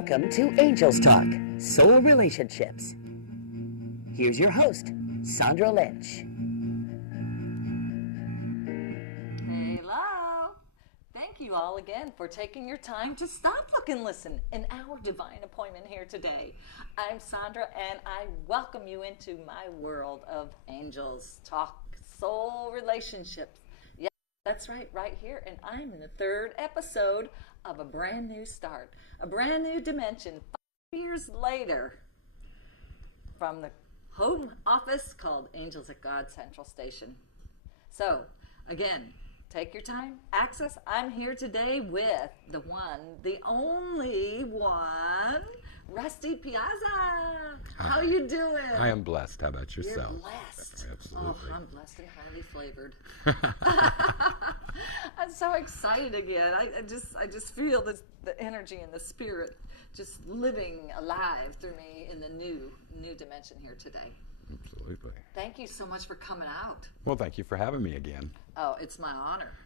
Welcome to Angels Talk, Soul Relationships. Here's your host, Sandra Lynch. Hello. Thank you all again for taking your time to stop, look, and listen in our divine appointment here today. I'm Sandra, and I welcome you into my world of Angels Talk, Soul Relationships. Yeah, that's right here, and I'm in the third episode of a brand new start, a brand new dimension, 5 years later, from the home office called AngelsAtGodCentralStation. So, again, take your time, access. I'm here today with the one, the only one, Rusty Piazza. How you doing? I am blessed. How about yourself? You're blessed. Absolutely. Oh, I'm blessed and highly flavored. I'm so excited again. I just feel the energy and the spirit just living alive through me in the new dimension here today. Absolutely. Thank you so much for coming out. Well, thank you for having me again. Oh, it's my honor.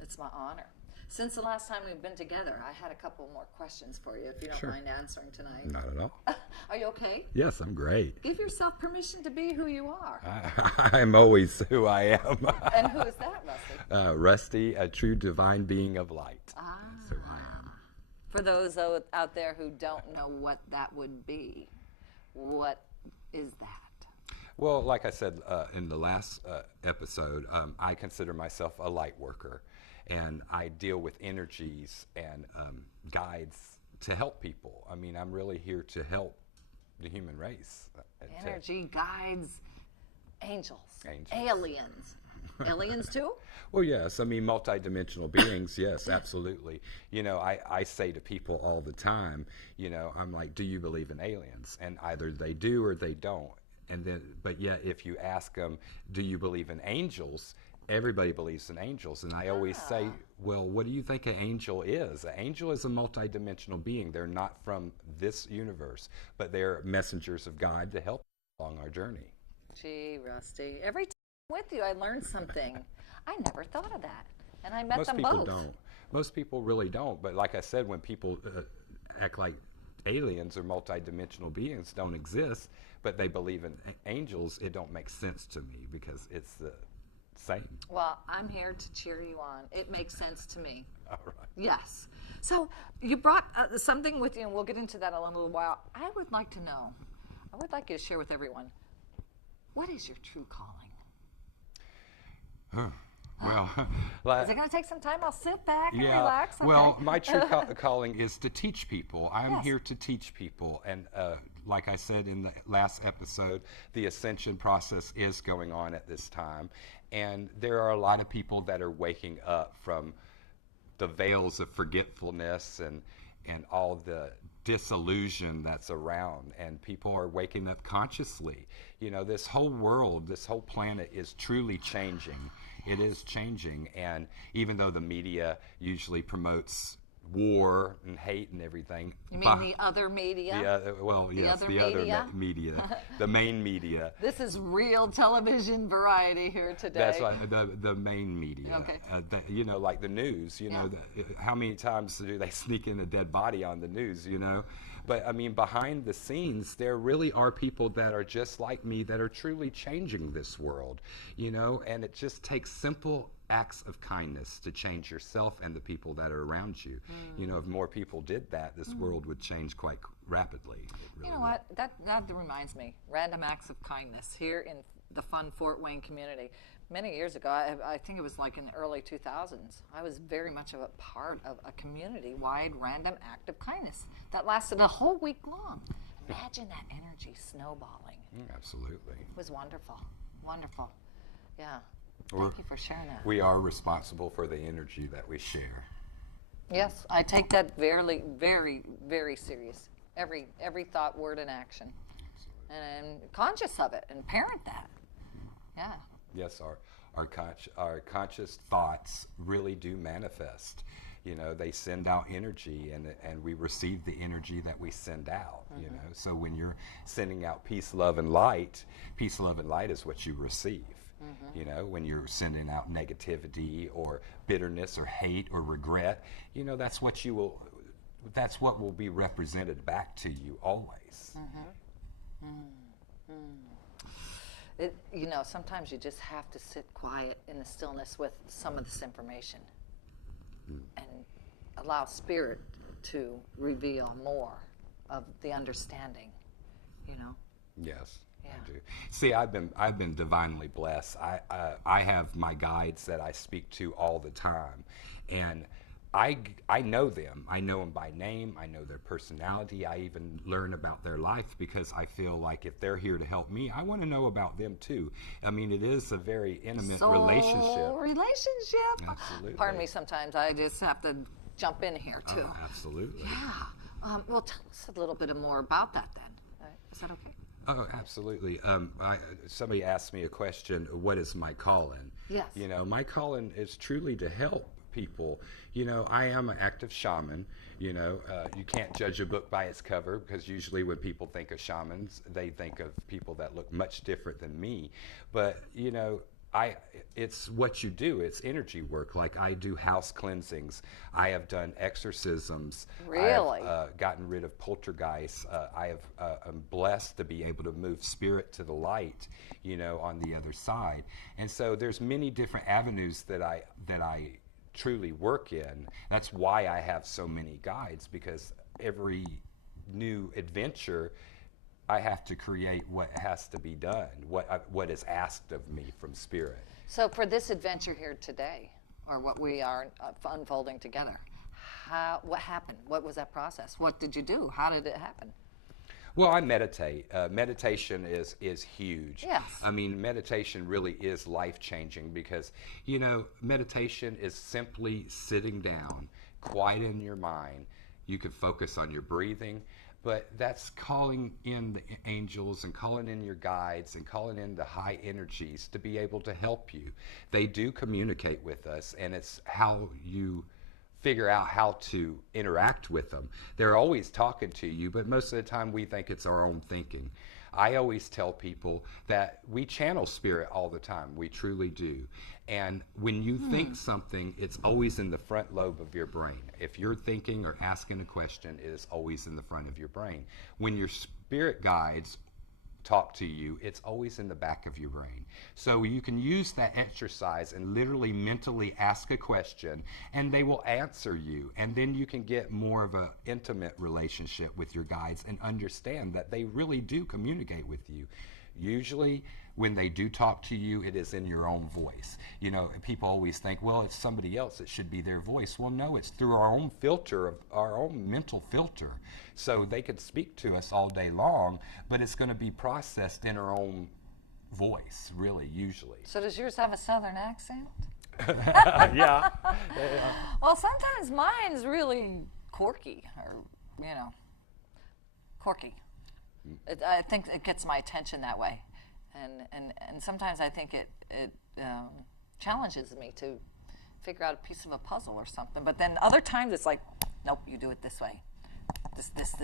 It's my honor. Since the last time we've been together, I had a couple more questions for you, if you don't mind answering tonight. Not at all. Are you okay? Yes, I'm great. Give yourself permission to be who you are. I'm always who I am. And who is that, Rusty? Rusty, a true divine being of light. That's who I am. For those out there who don't know what that would be, what is that? Well, like I said in the last episode, I consider myself a light worker, and I deal with energies and guides to help people. I mean, I'm really here to help the human race. Energy, guides, angels. Angels. Aliens. Aliens too? Well, yes. I mean, multidimensional beings, yes, absolutely. You know, I say to people all the time, you know, I'm like, do you believe in aliens? And either they do or they don't. And then, but yet, if you ask them, do you believe in angels? Everybody believes in angels. And I always say, well, what do you think an angel is? An angel is a multidimensional being. They're not from this universe, but they're messengers of God to help along our journey. Gee, Rusty, every time I'm with you, I learn something. I never thought of that. And I met them both. Most people don't. Most people really don't. But like I said, when people act like aliens or multidimensional beings don't exist, but they believe in angels, it don't make sense to me because it's the same. Well, I'm here to cheer you on. It makes sense to me. All right. Yes. So you brought something with you, and we'll get into that in a little while. I would like to know, I would like you to share with everyone, what is your true calling? Well, is it going to take some time? I'll sit back and yeah, relax. Okay. Well, my true calling is to teach people. I'm Yes. here to teach people. And like I said in the last episode, the ascension process is going on at this time. And there are a lot of people that are waking up from the veils of forgetfulness and all the disillusion that's around, and people are waking up consciously. You know, this whole world, this whole planet is truly changing. It is changing, and even though the media usually promotes war and hate and everything. You mean the other media? The other media, the main media. This is real television variety here today. That's right, the main media. Okay. You know, like the news, you know, how many times do they sneak in a dead body on the news, you know? But, I mean, behind the scenes, there really are people that are just like me that are truly changing this world, you know? And it just takes simple acts of kindness to change yourself and the people that are around you. You know, if more people did that, this world would change quite rapidly. Really, you know what? That reminds me. Random acts of kindness here in the fun Fort Wayne community. Many years ago, I think it was like in the early 2000s, I was very much of a part of a community-wide random act of kindness that lasted a whole week long. Imagine that energy snowballing. Absolutely. It was wonderful. Wonderful. Yeah. Thank you for sharing that. We are responsible for the energy that we share. Yes, I take that very, very, very serious. Every thought, word, and action. And conscious of it and parent that. Yeah. Yes, our conscious thoughts really do manifest. You know, they send out energy, and we receive the energy that we send out. You know, so when you're sending out peace, love, and light is what you receive. You know, when you're sending out negativity or bitterness or hate or regret, you know, that's what you will that's what will be represented back to you always. Sometimes you just have to sit quiet in the stillness with some of this information and allow Spirit to reveal more of the understanding, Yes, Yeah. I do. See, I've been divinely blessed. I have my guides that I speak to all the time, and I know them. I know them by name. I know their personality. I even learn about their life because I feel like if they're here to help me, I want to know about them too. I mean, it is a very intimate relationship. Absolutely. Pardon me, sometimes I just have to jump in here too. Oh, absolutely. Yeah. Well, tell us a little bit more about that then. Is that okay? Oh, absolutely. Somebody asked me a question, what is my calling? Yes. My calling is truly to help people. I am an active shaman. You can't judge a book by its cover, because usually when people think of shamans, they think of people that look much different than me. But, it's what you do. It's energy work. Like, I do house cleansings. I have done exorcisms. Really? I've gotten rid of poltergeists. I'm blessed to be able to move spirit to the light, on the other side. And so there's many different avenues that I truly work in. That's why I have so many guides, because every new adventure I have to create what has to be done, what is asked of me from Spirit. So for this adventure here today, or what we are unfolding together, what happened? What was that process? What did you do? How did it happen? Well, I meditate. Meditation is huge. Yes. I mean, meditation really is life-changing because, meditation is simply sitting down, quiet in your mind. You can focus on your breathing, but that's calling in the angels and calling in your guides and calling in the high energies to be able to help you. They do communicate with us, and it's how you figure out how to interact with them. They're always talking to you, but most of the time we think it's our own thinking. I always tell people that we channel Spirit all the time. We truly do. And when you think something, it's always in the front lobe of your brain. If you're thinking or asking a question, it is always in the front of your brain. When your spirit guides talk to you, it's always in the back of your brain. So you can use that exercise and literally mentally ask a question, and they will answer you. And then you can get more of an intimate relationship with your guides and understand that they really do communicate with you. Usually, when they do talk to you, it is in your own voice. People always think, well, it's somebody else, it should be their voice. Well, no, it's through our own filter, our own mental filter. So they could speak to us all day long, but it's going to be processed in our own voice, really, usually. So does yours have a southern accent? Yeah. Well, sometimes mine's really quirky, or, quirky. I think it gets my attention that way. And sometimes I think it challenges me to figure out a piece of a puzzle or something. But then other times it's like, nope, you do it this way. This.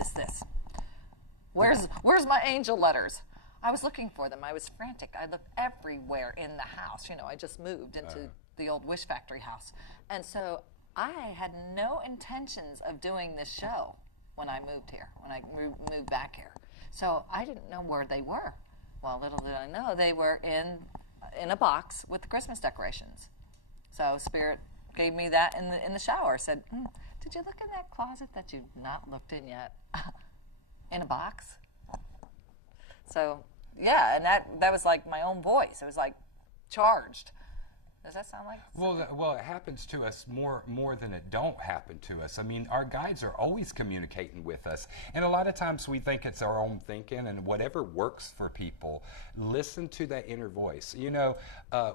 Where's my angel letters? I was looking for them. I was frantic. I looked everywhere in the house. I just moved into the old Wish Factory house. And so I had no intentions of doing this show when I moved here, when I moved back here. So I didn't know where they were. Well, little did I know, they were in a box with the Christmas decorations. So Spirit gave me that in the shower. Said, did you look in that closet that you've not looked in yet? In a box? So, yeah, and that was like my own voice. It was like charged. Does that sound like something? Well, it happens to us more than it don't happen to us. I mean, our guides are always communicating with us. And a lot of times we think it's our own thinking, and whatever works for people, listen to that inner voice.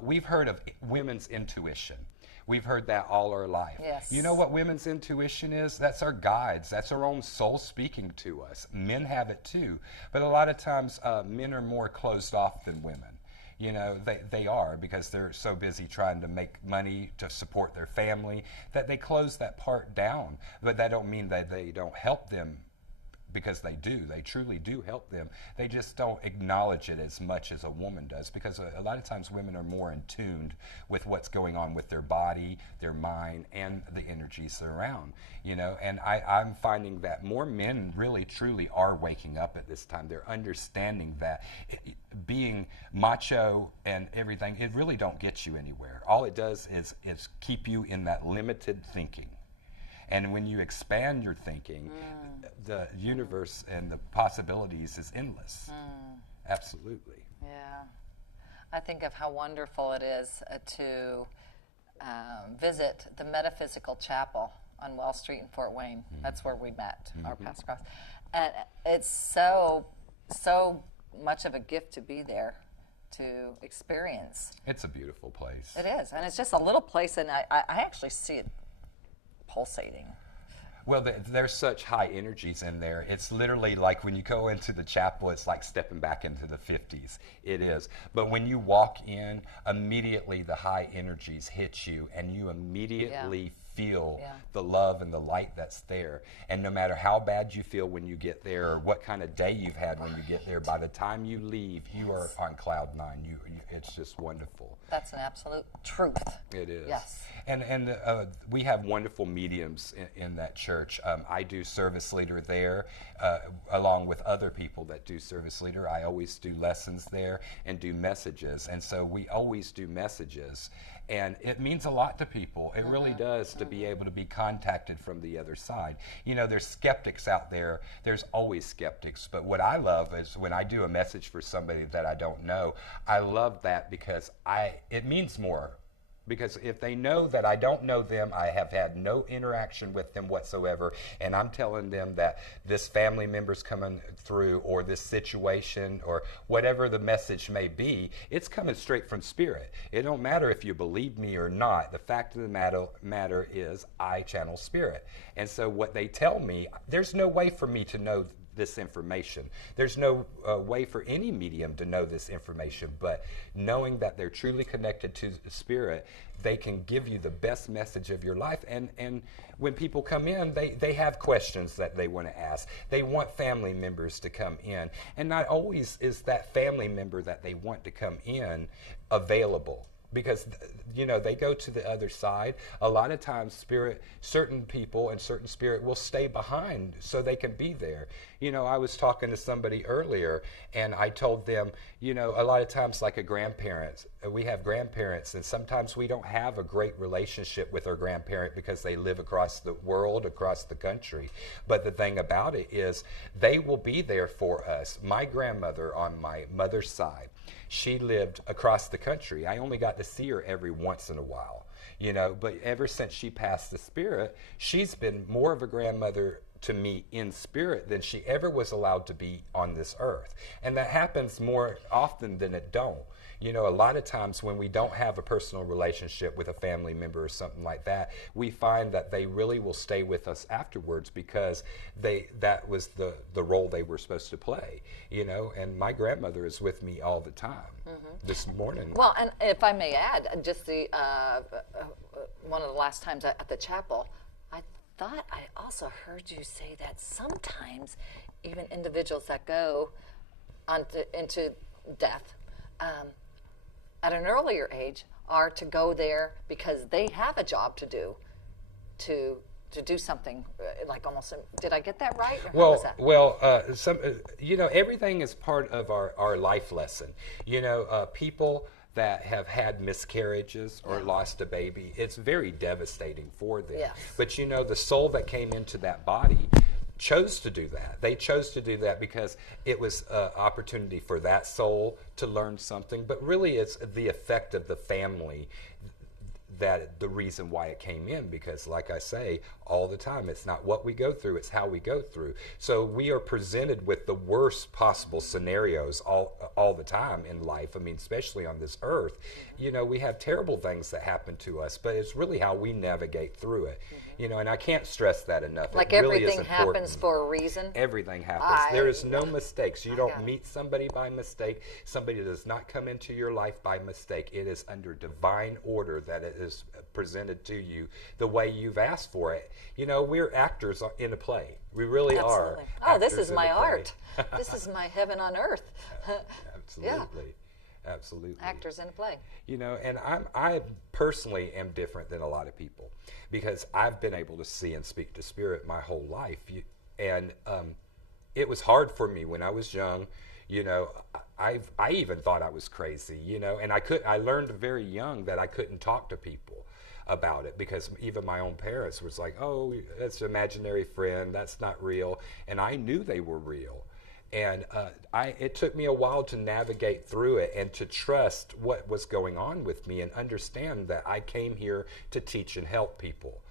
We've heard of women's intuition. We've heard that all our life. Yes. You know what women's intuition is? That's our guides. That's our own soul speaking to us. Men have it too. But a lot of times men are more closed off than women. They are, because they're so busy trying to make money to support their family that they close that part down. But that don't mean that they don't help them because they truly do help them. They just don't acknowledge it as much as a woman does, because a lot of times women are more in tune with what's going on with their body, their mind, and the energies around, and I'm finding that more men really truly are waking up at this time. They're understanding that being macho and everything, it really don't get you anywhere. All it does is keep you in that limited thinking. And when you expand your thinking, the universe and the possibilities is endless. Absolutely. Yeah. I think of how wonderful it is to visit the Metaphysical Chapel on Wells Street in Fort Wayne. That's where we met, our paths crossed. And it's so much of a gift to be there, to experience. It's a beautiful place. It is. And it's just a little place, and I actually see it pulsating. Well, there's such high energies in there. It's literally like when you go into the chapel, it's like stepping back into the 50s. It is. But when you walk in, immediately the high energies hit you, and you immediately feel the love and the light that's there. And no matter how bad you feel when you get there, or what kind of day you've had when you get there, by the time you leave, you are on cloud nine. It's just wonderful. That's an absolute truth. It is. Yes. And we have wonderful mediums in that church. I do service leader there, along with other people that do service leader. I always do lessons there and do messages. And so we always do messages. And it means a lot to people. It really does, to be able to be contacted from the other side. There's skeptics out there. There's always skeptics. But what I love is when I do a message for somebody that I don't know, I love that because it means more. Because if they know that I don't know them, I have had no interaction with them whatsoever, and I'm telling them that this family member's coming through, or this situation, or whatever the message may be, it's coming straight from Spirit. It don't matter if you believe me or not. The fact of the matter is I channel Spirit. And so what they tell me, there's no way for me to know this information. There's no way for any medium to know this information, but knowing that they're truly connected to the Spirit, they can give you the best message of your life. And when people come in, they have questions that they want to ask. They want family members to come in. And not always is that family member that they want to come in available. Because, they go to the other side. A lot of times certain people and certain spirit will stay behind so they can be there. I was talking to somebody earlier, and I told them, a lot of times like we have grandparents, and sometimes we don't have a great relationship with our grandparent because they live across the world, across the country. But the thing about it is they will be there for us. My grandmother on my mother's side, she lived across the country. I only got to see her every once in a while, but ever since she passed the Spirit, she's been more of a grandmother to me in spirit than she ever was allowed to be on this earth. And that happens more often than it don't. A lot of times when we don't have a personal relationship with a family member or something like that, we find that they really will stay with us afterwards because that was the role they were supposed to play, and my grandmother is with me all the time. This morning. Well, and if I may add, just the one of the last times at the chapel, I thought I also heard you say that sometimes even individuals that go into death at an earlier age are to go there because they have a job to do, to do something like almost. Did I get that right? Or how was that? Everything is part of our life lesson. People that have had miscarriages or lost a baby, it's very devastating for them. Yes. But the soul that came into that body chose to do that. They chose to do that because it was an opportunity for that soul to learn something. But really, it's the effect of the family that the reason why it came in, because like I say all the time, it's not what we go through, it's how we go through. So we are presented with the worst possible scenarios all the time in life. I mean, especially on this earth, we have terrible things that happen to us, but it's really how we navigate through it. And I can't stress that enough. Like it really everything is important. happens for a reason. Everything happens. There is no mistakes. You don't meet somebody by mistake. Somebody does not come into your life by mistake. It is under divine order that it is presented to you the way you've asked for it. You know, we're actors in a play. We really Absolutely. are. Oh, this is actors in my a play. art. This is my heaven on earth. Absolutely. Absolutely. Actors in a play. You know, and I personally am different than a lot of people because I've been able to see and speak to spirit my whole life. And it was hard for me when I was young. You know, I even thought I was crazy, you know, and I learned very young that I couldn't talk to people about it because even my own parents was like, oh, that's an imaginary friend, that's not real. And I knew they were real. And it took me a while to navigate through it and to trust what was going on with me and understand that I came here to teach and help people.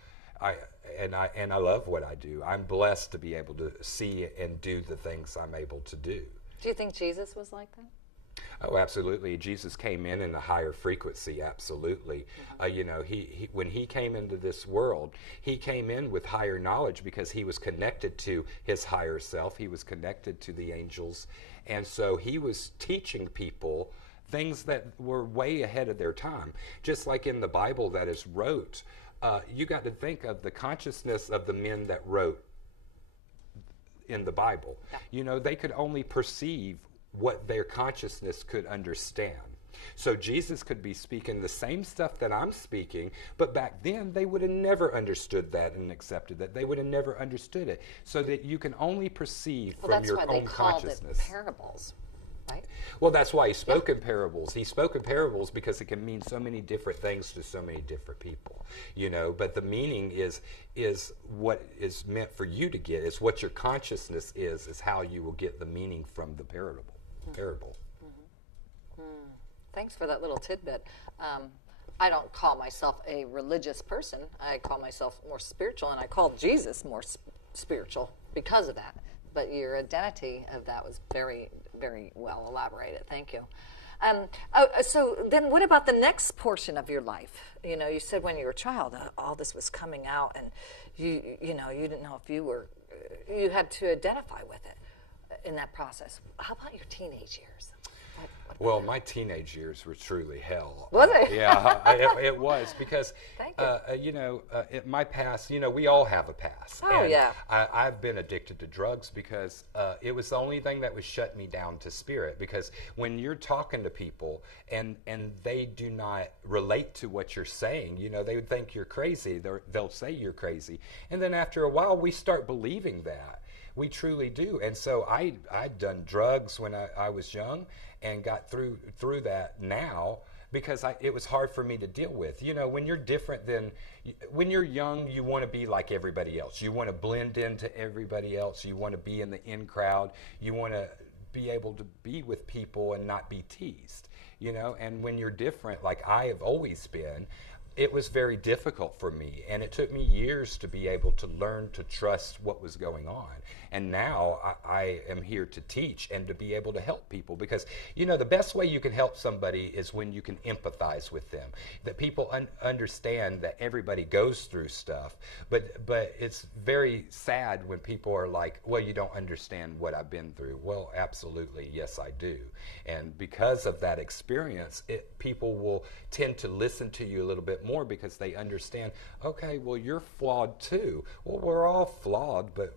And I love what I do. I'm blessed to be able to see and do the things I'm able to do. Do you think Jesus was like that? Oh, absolutely. Jesus came in a higher frequency, absolutely. Mm-hmm. You know, when he came into this world, he came in with higher knowledge because he was connected to his higher self. He was connected to the angels. And so he was teaching people things that were way ahead of their time. Just like in the Bible that is wrote, you got to think of the consciousness of the men that wrote in the Bible. Yeah. You know, they could only perceive what their consciousness could understand. So Jesus could be speaking the same stuff that I'm speaking, but back then they would have never understood that and accepted that. They would have never understood it. So that you can only perceive from your own consciousness. That's why they called it parables, right? Well, that's why he spoke in parables. He spoke in parables because it can mean so many different things to so many different people, you know. But the meaning is what is meant for you to get. It's what your consciousness is how you will get the meaning from the parable. Thanks for that little tidbit. I don't call myself a religious person. I call myself more spiritual, and I call Jesus more spiritual because of that. But your identity of that was very, very well elaborated. Thank you. So then what about the next portion of your life? You know, you said when you were a child, all this was coming out, and you didn't know if you had to identify with it in that process. How about your teenage years? Well, my teenage years were truly hell. Was it? Yeah, it was because, Thank you. My past, you know, we all have a past. Oh, and yeah. I've been addicted to drugs because it was the only thing that would shut me down to spirit. Because when you're talking to people and they do not relate to what you're saying, you know, they would think you're crazy. They'll say you're crazy. And then after a while, we start believing that. We truly do. And so I'd done drugs when I was young and got through that now because it was hard for me to deal with. You know, when you're different when you're young, you want to be like everybody else. You want to blend into everybody else. You want to be in the in crowd. You want to be able to be with people and not be teased, you know. And when you're different, like I have always been, it was very difficult for me, and it took me years to be able to learn to trust what was going on. And now I am here to teach and to be able to help people because, you know, the best way you can help somebody is when you can empathize with them, that people understand that everybody goes through stuff, but it's very sad when people are like, well, you don't understand what I've been through. Well, absolutely, yes, I do. And because of that experience, people will tend to listen to you a little bit more because they understand, okay, well, you're flawed too. Well, we're all flawed, but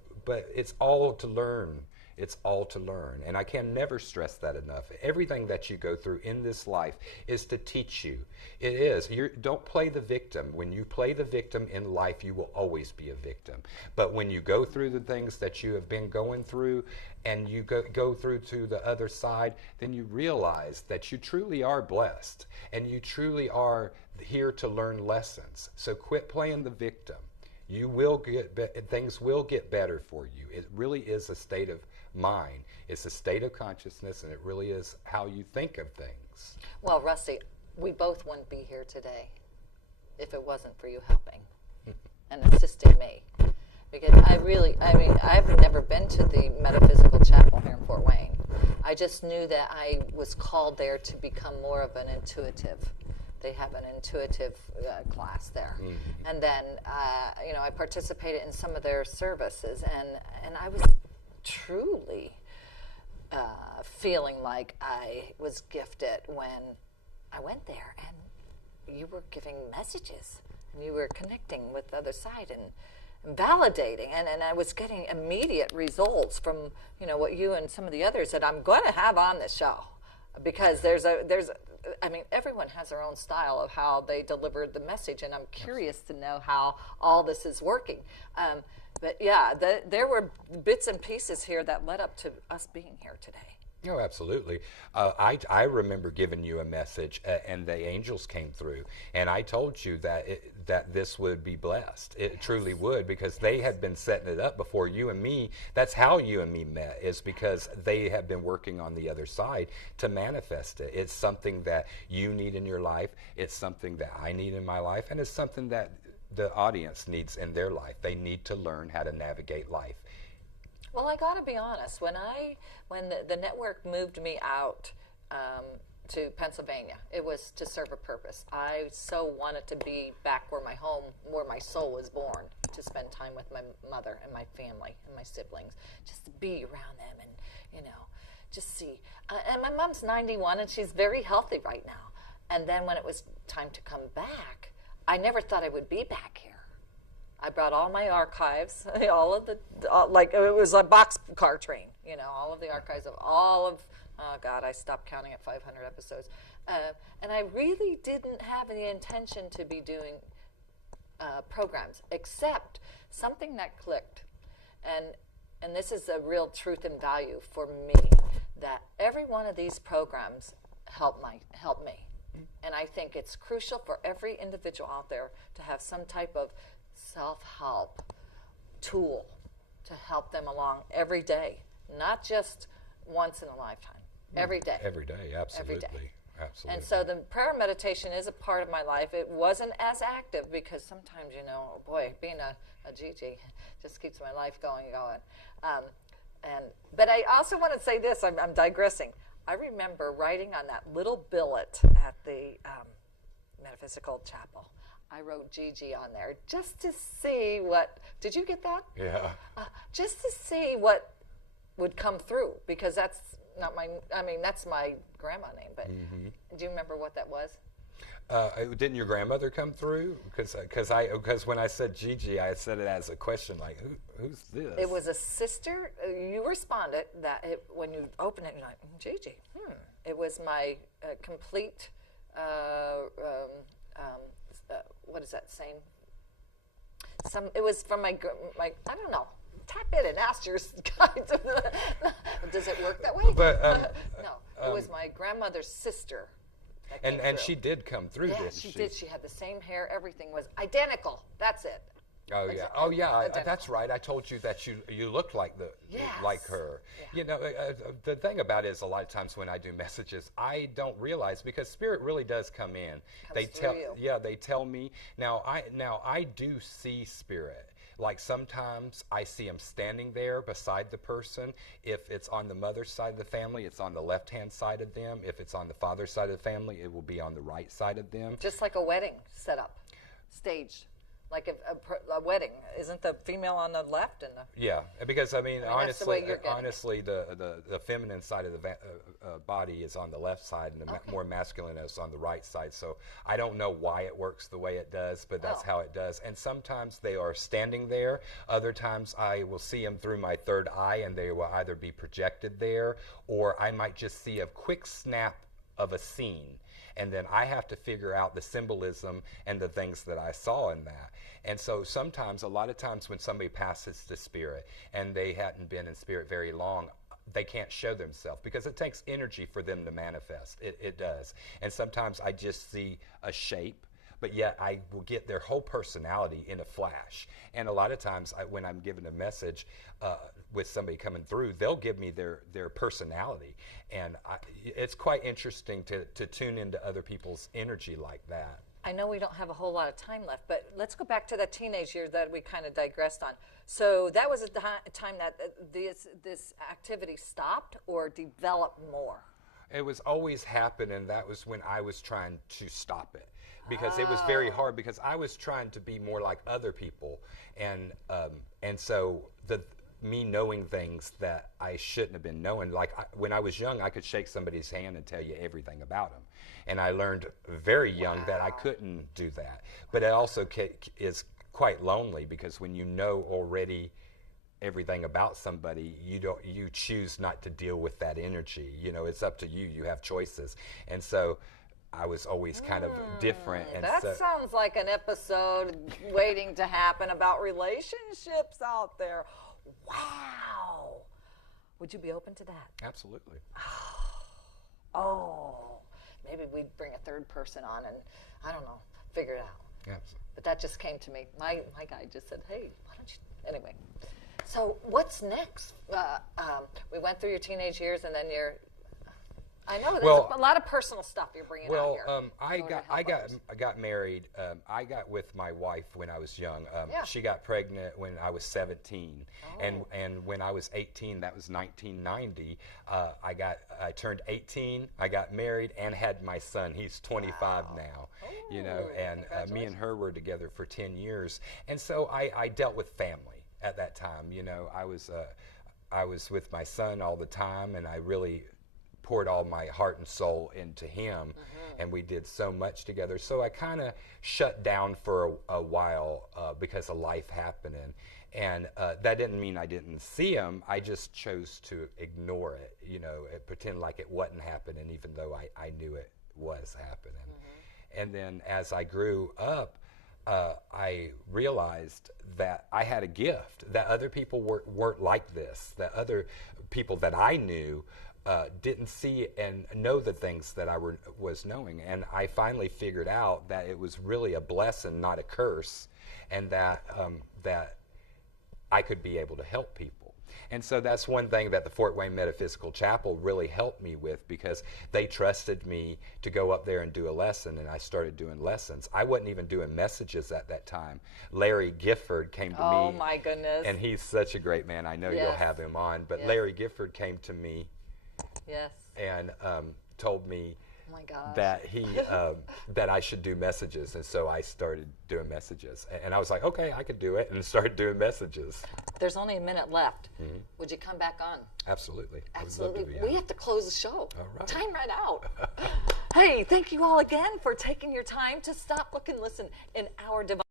it's all to learn. It's all to learn. And I can never stress that enough. Everything that you go through in this life is to teach you. It is. Don't play the victim. When you play the victim in life, you will always be a victim. But when you go through the things that you have been going through and you go through to the other side, then you realize that you truly are blessed and you truly are here to learn lessons. So quit playing the victim. You will things will get better for you. It really is a state of mind. It's a state of consciousness, and it really is how you think of things. Well, Rusty, we both wouldn't be here today if it wasn't for you helping and assisting me. Because I've never been to the Metaphysical Chapel here in Fort Wayne. I just knew that I was called there to become more of an intuitive. They have an intuitive class there. Mm-hmm. And then, I participated in some of their services, and I was truly feeling like I was gifted when I went there. And you were giving messages, and you were connecting with the other side and validating, and I was getting immediate results from, you know, what you and some of the others that I'm going to have on the show, because I mean, everyone has their own style of how they delivered the message, and I'm curious to know how all this is working. But yeah, there were bits and pieces here that led up to us being here today. Oh, absolutely. I remember giving you a message, and the angels came through, and I told you that this would be blessed. It truly would, because they had been setting it up before you and me. That's how you and me met, is because they have been working on the other side to manifest it. It's something that you need in your life. It's something that I need in my life, and it's something that the audience needs in their life. They need to learn how to navigate life. Well, I got to be honest. When the network moved me out to Pennsylvania, it was to serve a purpose. I so wanted to be back where my home, where my soul was born, to spend time with my mother and my family and my siblings, just to be around them and, you know, just see. And my mom's 91 and she's very healthy right now. And then when it was time to come back, I never thought I would be back here. I brought all my archives, all of the, like it was a boxcar train, you know, all of the archives of all of, oh God, I stopped counting at 500 episodes. And I really didn't have any intention to be doing programs, except something that clicked. And this is a real truth and value for me, that every one of these programs helped me. And I think it's crucial for every individual out there to have some type of self-help tool to help them along every day, not just once in a lifetime, every day. Every day, absolutely. Every day. Absolutely. And so the prayer meditation is a part of my life. It wasn't as active because sometimes, you know, oh boy, being a Gigi just keeps my life going. But I also want to say this, I'm digressing. I remember writing on that little billet at the Metaphysical Chapel. I wrote Gigi on there just to see what, did you get that? Yeah. Just to see what would come through, because that's not that's my grandma name, but do you remember what that was? Didn't your grandmother come through? Because when I said Gigi, I said it as a question, like, who's this? It was a sister. You responded that when you open it, you're like, Gigi. It was my complete, what is that saying? It was from my, I don't know. Tap in and ask your guides. Does it work that way? But, no, it was my grandmother's sister. And she did come through, didn't she? She did. She had the same hair. Everything was identical. That's it. Oh yeah. Oh yeah. That's right. I told you that you looked like like her. Yeah. You know, the thing about it is, a lot of times when I do messages, I don't realize, because spirit really does come in. They tell me. Now I do see spirit. Like sometimes I see them standing there beside the person. If it's on the mother's side of the family, it's on the left-hand side of them. If it's on the father's side of the family, it will be on the right side of them. Just like a wedding setup, staged. Like a wedding, isn't the female on the left and the? Yeah, because honestly, the feminine side of the body is on the left side, and the more masculine is on the right side. So I don't know why it works the way it does, but that's how it does. And sometimes they are standing there. Other times I will see them through my third eye, and they will either be projected there, or I might just see a quick snap of a scene. And then I have to figure out the symbolism and the things that I saw in that. And so sometimes, a lot of times when somebody passes to spirit and they hadn't been in spirit very long, they can't show themselves because it takes energy for them to manifest. It does. And sometimes I just see a shape, but yet I will get their whole personality in a flash. And a lot of times when I'm given a message with somebody coming through, they'll give me their personality. And it's quite interesting to tune into other people's energy like that. I know we don't have a whole lot of time left, but let's go back to that teenage year that we kind of digressed on. So that was a time that this activity stopped or developed more? It was always happening. That was when I was trying to stop it. Because it was very hard, because I was trying to be more like other people, and so me knowing things that I shouldn't have been knowing. Like when I was young, I could shake somebody's hand and tell you everything about them. And I learned very young that I couldn't do that. But it also is quite lonely, because when you know already everything about somebody, you choose not to deal with that energy. You know, it's up to you. You have choices. And so I was always kind of different. And that sounds like an episode waiting to happen about relationships out there. Wow. Would you be open to that? Absolutely. Oh, maybe we'd bring a third person on and, I don't know, figure it out. Yes. But that just came to me. My guy just said, hey, why don't you, anyway. So what's next? We went through your teenage years, and then I know there's a lot of personal stuff you're bringing out here. I got married. I got with my wife when I was young. She got pregnant when I was 17, and when I was 18, that was 1990. I turned 18. I got married and had my son. He's 25 now. You know, and me and her were together for 10 years, and so I dealt with family at that time. You know, I was with my son all the time, and I really poured all my heart and soul into him, and we did so much together. So I kind of shut down for a while because of life happening, and that didn't mean I didn't see him. I just chose to ignore it, you know, and pretend like it wasn't happening, even though I knew it was happening. And then as I grew up, I realized that I had a gift, that other people weren't like this, that other people that I knew didn't see and know the things that I was knowing. And I finally figured out that it was really a blessing, not a curse, and that I could be able to help people. And so that's one thing that the Fort Wayne Metaphysical Chapel really helped me with, because they trusted me to go up there and do a lesson, and I started doing lessons. I wasn't even doing messages at that time. Larry Gifford came to me. Oh my goodness. And he's such a great man. I know you'll have him on. But Larry Gifford came to me. Yes. And told me oh my gosh. that he that I should do messages, and so I started doing messages. And I was like, okay, I could do it, and started doing messages. There's only a minute left. Would you come back on? Absolutely. Absolutely. We have to close the show. All right. Time right out. Hey, thank you all again for taking your time to stop, look, and listen in our divine.